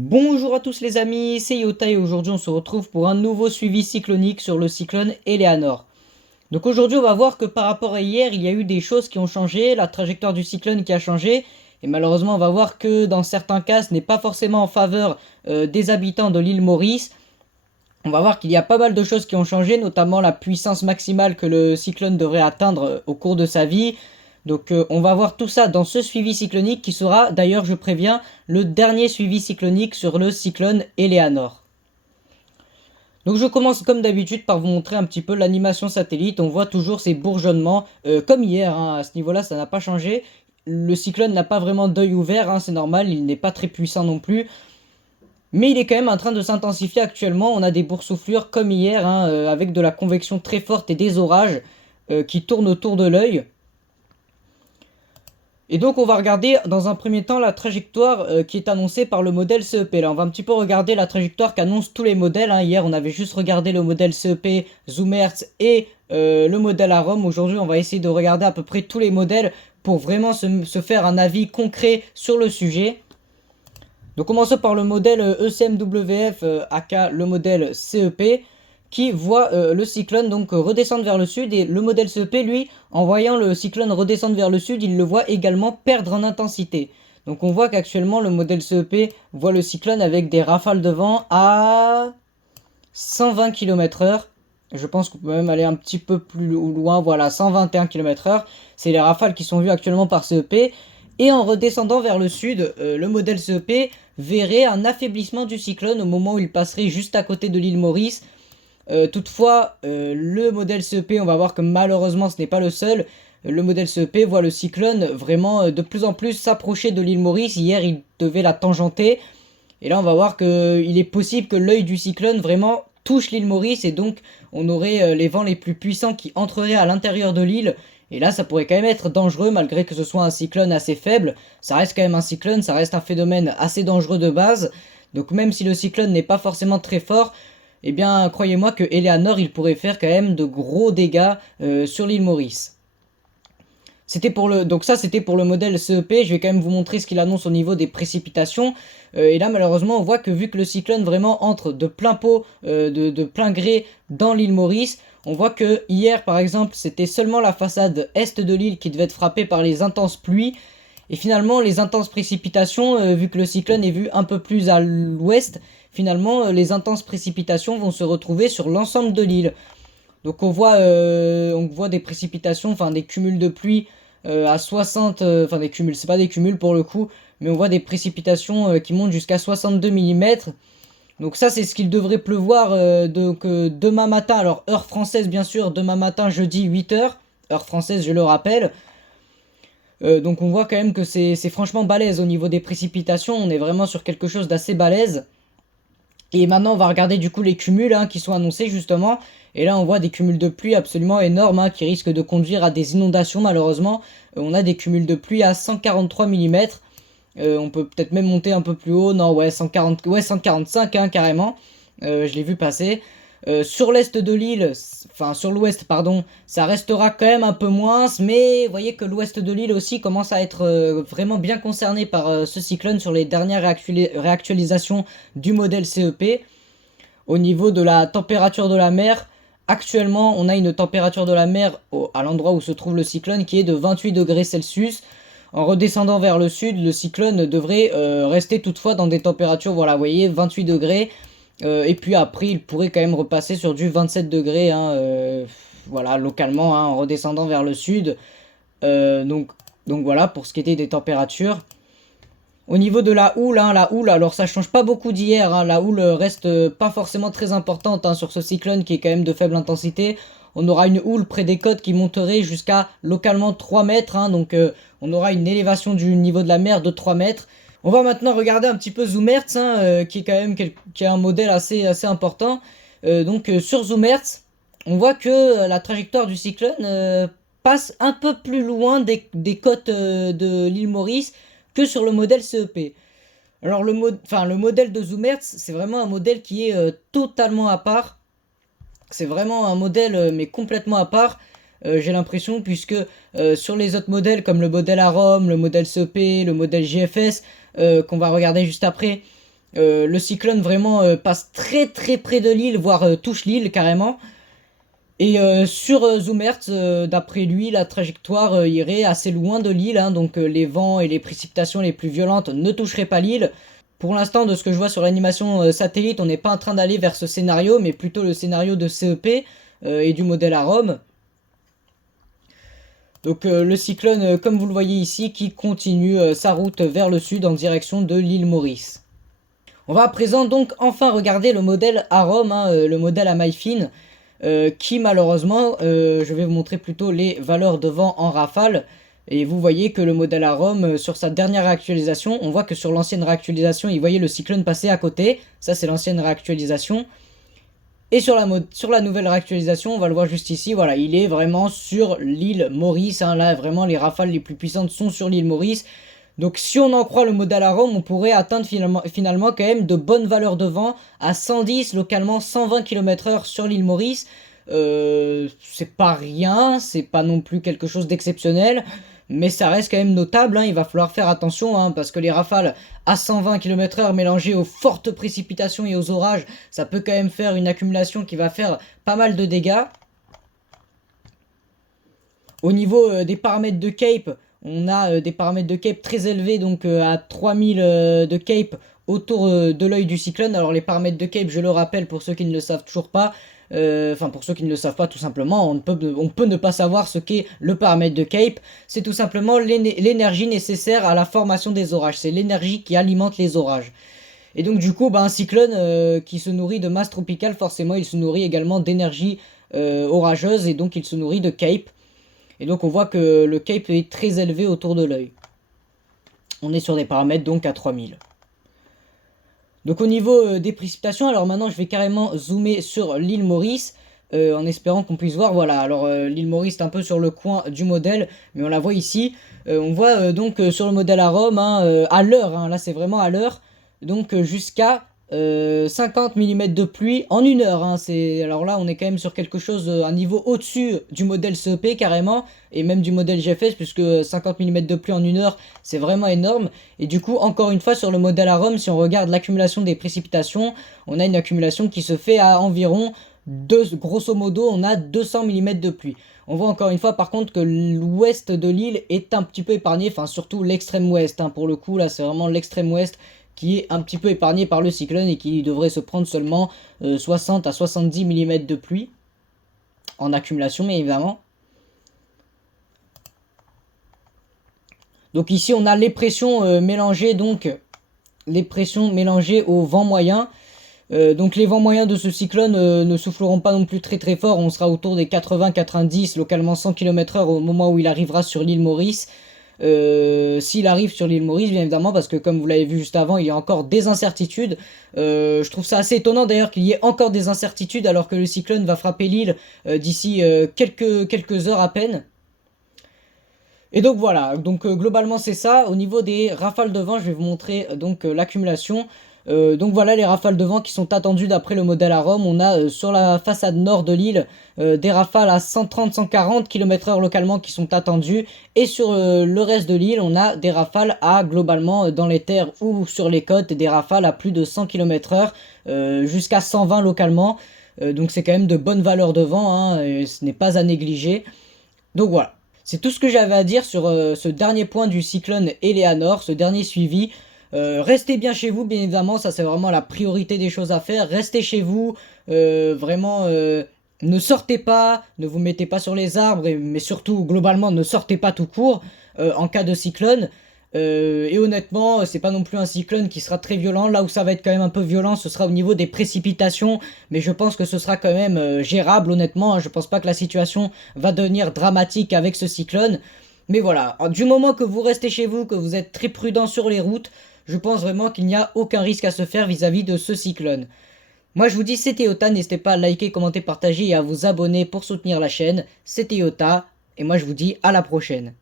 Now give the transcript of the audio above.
Bonjour à tous les amis, c'est Yota et aujourd'hui on se retrouve pour un nouveau suivi cyclonique sur le cyclone Eleanor. Donc aujourd'hui on va voir que par rapport à hier il y a eu des choses qui ont changé, la trajectoire du cyclone qui a changé et malheureusement on va voir que dans certains cas ce n'est pas forcément en faveur des habitants de l'île Maurice. On va voir qu'il y a pas mal de choses qui ont changé, notamment la puissance maximale que le cyclone devrait atteindre au cours de sa vie. Donc on va voir tout ça dans ce suivi cyclonique qui sera, d'ailleurs je préviens, le dernier suivi cyclonique sur le cyclone Eleanor. Donc je commence comme d'habitude par vous montrer un petit peu l'animation satellite. On voit toujours ces bourgeonnements, comme hier, hein, à ce niveau-là ça n'a pas changé. Le cyclone n'a pas vraiment d'œil ouvert, hein, c'est normal, il n'est pas très puissant non plus. Mais il est quand même en train de s'intensifier actuellement. On a des boursouflures comme hier, hein, avec de la convection très forte et des orages qui tournent autour de l'œil. Et donc on va regarder dans un premier temps la trajectoire qui est annoncée par le modèle CEP. Là on va un petit peu regarder la trajectoire qu'annoncent tous les modèles, hein. Hier on avait juste regardé le modèle CEP, Zoomertz et le modèle AROM. Aujourd'hui on va essayer de regarder à peu près tous les modèles pour vraiment se faire un avis concret sur le sujet. Donc commençons par le modèle ECMWF aka le modèle CEP qui voit le cyclone donc redescendre vers le sud, et le modèle CEP lui, en voyant le cyclone redescendre vers le sud, il le voit également perdre en intensité. Donc on voit qu'actuellement le modèle CEP voit le cyclone avec des rafales de vent à 120 km/h. Je pense qu'on peut même aller un petit peu plus loin, voilà, 121 km/h. C'est les rafales qui sont vues actuellement par CEP. Et en redescendant vers le sud, le modèle CEP verrait un affaiblissement du cyclone au moment où il passerait juste à côté de l'île Maurice. Toutefois, le modèle CEP, on va voir que malheureusement ce n'est pas le seul. Le modèle CEP voit le cyclone vraiment de plus en plus s'approcher de l'île Maurice. Hier, il devait la tangenter. Et là, on va voir qu'il est possible que l'œil du cyclone vraiment touche l'île Maurice. Et donc, on aurait les vents les plus puissants qui entreraient à l'intérieur de l'île. Et là, ça pourrait quand même être dangereux, malgré que ce soit un cyclone assez faible. Ça reste quand même un cyclone, ça reste un phénomène assez dangereux de base. Donc même si le cyclone n'est pas forcément très fort, eh bien, croyez-moi que Eleanor, il pourrait faire quand même de gros dégâts sur l'île Maurice. Donc ça, c'était pour le modèle CEP. Je vais quand même vous montrer ce qu'il annonce au niveau des précipitations. Et là, malheureusement, on voit que vu que le cyclone vraiment entre de plein pot, de plein gré dans l'île Maurice, on voit que hier, par exemple, c'était seulement la façade est de l'île qui devait être frappée par les intenses pluies. Et finalement, les intenses précipitations, vu que le cyclone est vu un peu plus à l'ouest, finalement, les intenses précipitations vont se retrouver sur l'ensemble de l'île. Donc on voit des précipitations, enfin des cumuls de pluie à 60, enfin des cumuls, c'est pas des cumuls pour le coup, mais on voit des précipitations qui montent jusqu'à 62 mm. Donc ça c'est ce qu'il devrait pleuvoir demain matin, alors heure française bien sûr, demain matin jeudi 8h, heure française je le rappelle. Donc on voit quand même que c'est franchement balèze au niveau des précipitations, on est vraiment sur quelque chose d'assez balèze. Et maintenant on va regarder du coup les cumuls qui sont annoncés justement. Et là on voit des cumuls de pluie absolument énormes qui risquent de conduire à des inondations malheureusement. On a des cumuls de pluie à 143 mm. On peut peut-être même monter un peu plus haut. Non ouais 145 carrément. Je l'ai vu passer. Sur l'est de l'île, enfin sur l'ouest pardon, ça restera quand même un peu moins, mais vous voyez que l'ouest de l'île aussi commence à être vraiment bien concerné par ce cyclone sur les dernières réactualisations du modèle CEP. Au niveau de la température de la mer, actuellement on a une température de la mer à l'endroit où se trouve le cyclone qui est de 28 degrés Celsius. En redescendant vers le sud, le cyclone devrait rester toutefois dans des températures, voilà, vous voyez, 28 degrés. Et puis après, il pourrait quand même repasser sur du 27 degrés, voilà, localement, en redescendant vers le sud. Donc voilà, pour ce qui était des températures. Au niveau de la houle, alors ça change pas beaucoup d'hier, la houle reste pas forcément très importante sur ce cyclone qui est quand même de faible intensité. On aura une houle près des côtes qui monterait jusqu'à localement 3 mètres, donc on aura une élévation du niveau de la mer de 3 mètres. On va maintenant regarder un petit peu Zoomertz, qui est quand même qui est un modèle assez important. Sur Zoomertz, on voit que la trajectoire du cyclone passe un peu plus loin des côtes de l'île Maurice que sur le modèle CEP. Alors le modèle de Zoomertz, c'est vraiment un modèle qui est totalement à part. C'est vraiment un modèle mais complètement à part. J'ai l'impression, puisque sur les autres modèles comme le modèle AROM, le modèle CEP, le modèle GFS, qu'on va regarder juste après, Le cyclone vraiment passe très très près de l'île, voire touche l'île carrément. Et sur Zoomertz, d'après lui, la trajectoire irait assez loin de l'île, hein, donc les vents et les précipitations les plus violentes ne toucheraient pas l'île. Pour l'instant, de ce que je vois sur l'animation satellite, on n'est pas en train d'aller vers ce scénario, mais plutôt le scénario de CEP et du modèle Arom. Donc le cyclone, comme vous le voyez ici, qui continue sa route vers le sud en direction de l'île Maurice. On va à présent donc enfin regarder le modèle Arom, hein, le modèle à maille fine, qui malheureusement, je vais vous montrer plutôt les valeurs de vent en rafale. Et vous voyez que le modèle Arom, sur sa dernière réactualisation, on voit que sur l'ancienne réactualisation, il voyait le cyclone passer à côté. Ça, c'est l'ancienne réactualisation. Et sur la nouvelle réactualisation, on va le voir juste ici, voilà, il est vraiment sur l'île Maurice. Hein, là, vraiment, les rafales les plus puissantes sont sur l'île Maurice. Donc si on en croit le modèle Arom, on pourrait atteindre finalement quand même de bonnes valeurs de vent à 110, localement 120 km/h sur l'île Maurice. C'est pas rien, c'est pas non plus quelque chose d'exceptionnel, mais ça reste quand même notable, hein. Il va falloir faire attention, hein, parce que les rafales à 120 km/h mélangées aux fortes précipitations et aux orages, ça peut quand même faire une accumulation qui va faire pas mal de dégâts. Au niveau des paramètres de Cape, on a des paramètres de Cape très élevés, donc à 3000 de Cape autour de l'œil du cyclone. Alors les paramètres de Cape, je le rappelle pour ceux qui ne le savent toujours pas, enfin pour ceux qui ne le savent pas tout simplement, on peut ne pas savoir ce qu'est le paramètre de Cape. C'est tout simplement l'énergie nécessaire à la formation des orages, c'est l'énergie qui alimente les orages. Et donc du coup, un cyclone qui se nourrit de masse tropicale, forcément il se nourrit également d'énergie orageuse, et donc il se nourrit de Cape. Et donc on voit que le Cape est très élevé autour de l'œil. On est sur des paramètres donc à 3000. Donc au niveau des précipitations, alors maintenant je vais carrément zoomer sur l'île Maurice, en espérant qu'on puisse voir, voilà, alors l'île Maurice est un peu sur le coin du modèle, mais on la voit ici. On voit donc sur le modèle Arom, hein, à l'heure, hein, là c'est vraiment à l'heure, donc jusqu'à 50 mm de pluie en une heure, hein. Alors là, on est quand même sur quelque chose, un niveau au-dessus du modèle CEP carrément, et même du modèle GFS, puisque 50 mm de pluie en une heure, c'est vraiment énorme. Et du coup, encore une fois, sur le modèle Arom, si on regarde l'accumulation des précipitations, on a une accumulation qui se fait à environ, grosso modo, on a 200 mm de pluie. On voit encore une fois par contre que l'ouest de l'île est un petit peu épargné, enfin surtout l'extrême ouest, hein, pour le coup, là c'est vraiment l'extrême ouest qui est un petit peu épargné par le cyclone et qui devrait se prendre seulement 60 à 70 mm de pluie en accumulation, mais évidemment. Donc ici on a les pressions mélangées, donc les pressions mélangées au vent moyen. Donc les vents moyens de ce cyclone ne souffleront pas non plus très très fort, on sera autour des 80-90, localement 100 km/h au moment où il arrivera sur l'île Maurice. S'il arrive sur l'île Maurice, bien évidemment, parce que comme vous l'avez vu juste avant, il y a encore des incertitudes. Je trouve ça assez étonnant d'ailleurs qu'il y ait encore des incertitudes alors que le cyclone va frapper l'île d'ici quelques heures à peine. Et donc voilà, donc globalement c'est ça. Au niveau des rafales de vent, je vais vous montrer donc l'accumulation. Donc voilà les rafales de vent qui sont attendues d'après le modèle Arom. On a sur la façade nord de l'île des rafales à 130-140 km/h localement qui sont attendues. Et sur le reste de l'île, on a des rafales à globalement dans les terres ou sur les côtes, des rafales à plus de 100 km/h jusqu'à 120 localement. Donc c'est quand même de bonnes valeurs de vent, hein, et ce n'est pas à négliger. Donc voilà. C'est tout ce que j'avais à dire sur ce dernier point du cyclone Eleanor, ce dernier suivi. Restez bien chez vous, bien évidemment, ça c'est vraiment la priorité des choses à faire. Restez chez vous, vraiment, ne sortez pas, ne vous mettez pas sur les arbres, mais surtout, globalement, ne sortez pas tout court en cas de cyclone. Et honnêtement, c'est pas non plus un cyclone qui sera très violent. Là où ça va être quand même un peu violent, ce sera au niveau des précipitations, mais je pense que ce sera quand même gérable, honnêtement, hein. Je pense pas que la situation va devenir dramatique avec ce cyclone. Mais voilà, du moment que vous restez chez vous, que vous êtes très prudent sur les routes, je pense vraiment qu'il n'y a aucun risque à se faire vis-à-vis de ce cyclone. Moi je vous dis c'était Yota, n'hésitez pas à liker, commenter, partager et à vous abonner pour soutenir la chaîne. C'était Yota, et moi je vous dis à la prochaine.